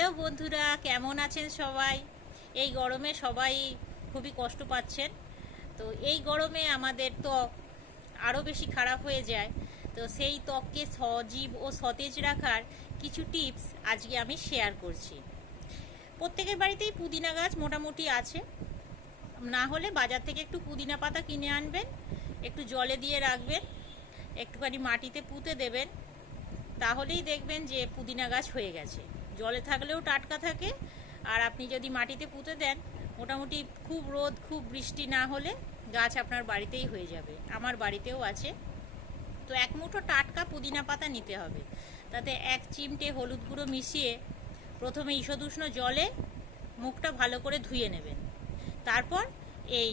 Hello বন্ধুরা, কেমন আছেন সবাই? এই গরমে সবাই খুবই কষ্ট পাচ্ছেন। তো এই গরমে আমাদের ত্বক আরও বেশি খারাপ হয়ে যায়। তো সেই ত্বককে সজীব ও সতেজ রাখার কিছু টিপস আজকে আমি শেয়ার করছি। প্রত্যেকের বাড়িতেই পুদিনা গাছ মোটামুটি আছে, না হলে বাজার থেকে একটু পুদিনা পাতা কিনে আনবেন, একটু জলে দিয়ে রাখবেন, একটুখানি মাটিতে পুঁতে দেবেন, তাহলেই দেখবেন যে পুদিনা গাছ হয়ে গেছে। জলে থাকলেও টাটকা থাকে, আর আপনি যদি মাটিতে পুঁতে দেন, মোটামুটি খুব রোদ খুব বৃষ্টি না হলে গাছ আপনার বাড়িতেই হয়ে যাবে। আমার বাড়িতেও আছে। তো এক মুঠো টাটকা পুদিনা পাতা নিতে হবে, তাতে এক চিমটে হলুদ গুঁড়ো মিশিয়ে প্রথমে ঈষদুষ্ণ জলে মুখটা ভালো করে ধুয়ে নেবেন। তারপর এই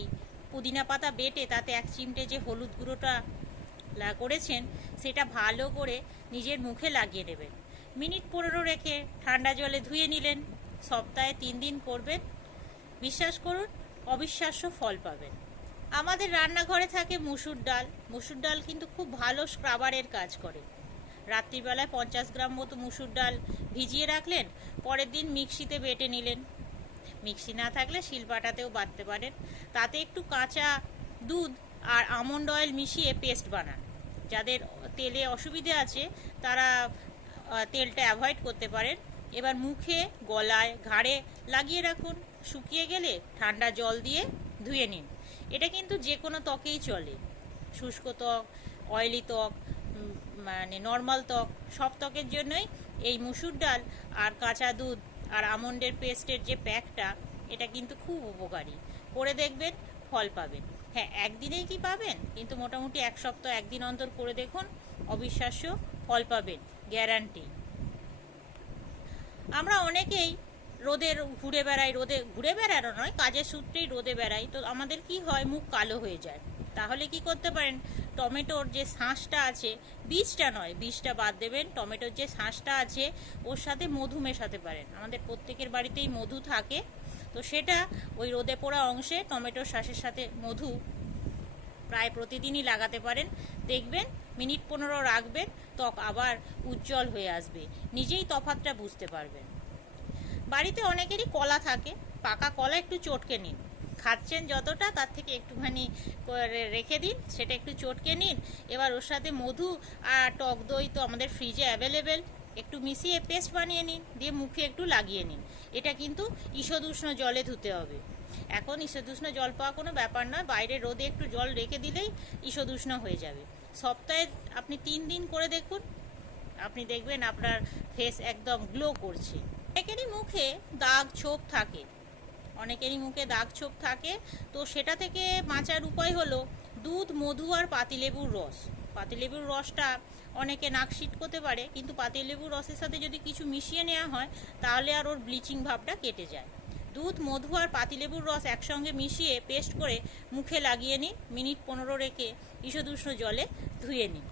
পুদিনা পাতা বেটে তাতে এক চিমটে যে হলুদ গুঁড়োটা করেছেন সেটা ভালো করে নিজের মুখে লাগিয়ে নেবেন। মিনিট 15 রেখে ঠান্ডা জলে ধুয়ে নিলেন। সপ্তাহে 3 দিন করবেন, বিশ্বাস করুন অবিশ্বাস্য ফল পাবেন। আমাদের রান্নাঘরে থাকে মুসুর ডাল। মুসুর ডাল কিন্তু খুব ভালো স্ক্রাবারের কাজ করে। রাত্রিবেলায় 50 গ্রাম মতো মুসুর ডাল ভিজিয়ে রাখলেন, পরের দিন মিক্সিতে বেটে নিলেন। মিক্সি না থাকলে শিলপাটাতেও বাটতে পারেন। তাতে একটু কাঁচা দুধ আর আমন্ড অয়েল মিশিয়ে পেস্ট বানান। যাদের তেলে অসুবিধে আছে তারা তেলটা অ্যাভয়েড করতে পারেন। এবার মুখে, গলায়, ঘাড়ে লাগিয়ে রাখুন। শুকিয়ে গেলে ঠান্ডা জল দিয়ে ধুয়ে নিন। এটা কিন্তু যে কোনো ত্বকেই চলে, শুষ্ক ত্বক, অয়েলি ত্বক, মানে নর্মাল ত্বক, সব ত্বকের জন্যই এই মুসুর ডাল আর কাঁচা দুধ আর আমন্ডের পেস্টের যে প্যাকটা, এটা কিন্তু খুব উপকারী। করে দেখবেন, ফল পাবেন। হ্যাঁ, একদিনেই কি পাবেন, কিন্তু মোটামুটি এক সপ্তাহ একদিন অন্তর করে দেখুন, অবিশ্বাস্য ফল পাবেন, গ্যারান্টি। আমরা অনেকেই রোদে ঘুরে বেড়ানো নয়, কাজের সূত্রেই রোদে বেড়াই। তো আমাদের কি হয়, মুখ কালো হয়ে যায়। তাহলে কি করতে পারেন, টমেটোর যে শাঁসটা আছে, বীজটা নয়, বীজটা বাদ দেবেন। টমেটোর যে শাঁসটা আছে ওর সাথে মধু মেশাতে পারেন। আমাদের প্রত্যেকের বাড়িতেই মধু থাকে। তো সেটা ওই রোদে পোড়া অংশে টমেটোর শাঁসের সাথে মধু প্রায় প্রতিদিনই লাগাতে পারেন। দেখবেন মিনিট 15 রাখবেন, ত্বক আবার উজ্জ্বল হয়ে আসবে। নিজেই তফাৎটা বুঝতে পারবেন। বাড়িতে অনেকেরই কলা থাকে। পাকা কলা একটু চটকে নিন। খাচ্ছেন যতটা, তার থেকে একটুখানি রেখে দিন, সেটা একটু চটকে নিন। এবার ওর সাথে মধু আর টক দই তো আমাদের ফ্রিজে অ্যাভেলেবেল, একটু মিশিয়ে পেস্ট বানিয়ে নিন, দিয়ে মুখে একটু লাগিয়ে নিন। এটা কিন্তু ঈষদুষ্ণ জলে ধুতে হবে। এখন ঈষদুষ্ণ জল পাওয়া কোনো ব্যাপার নয়, বাইরে রোদে একটু জল রেখে দিলেই ঈষদুষ্ণ হয়ে যাবে। সপ্তাহে আপনি 3 দিন করে দেখুন, আপনি দেখবেন আপনার ফেস একদম গ্লো করছে। অনেকেরই মুখে দাগ ছোপ থাকে, তো সেটা থেকে বাঁচার উপায় হলো দুধ, মধু আর পাতিলেবুর রস। পাতিলেবুর রসটা অনেকে নাক করতে পারে, কিন্তু পাতিলেবুর রসের সাথে যদি কিছু মিশিয়ে নেওয়া হয় তাহলে আর ওর ব্লিচিং ভাবটা কেটে যায়। দুধ, মধু আর পাতিলেবুর রস একসঙ্গে মিশিয়ে পেস্ট করে মুখে লাগিয়ে নিন। মিনিট 15 রেখে ঈষদুষ্ণ জলে ধুয়ে নিন।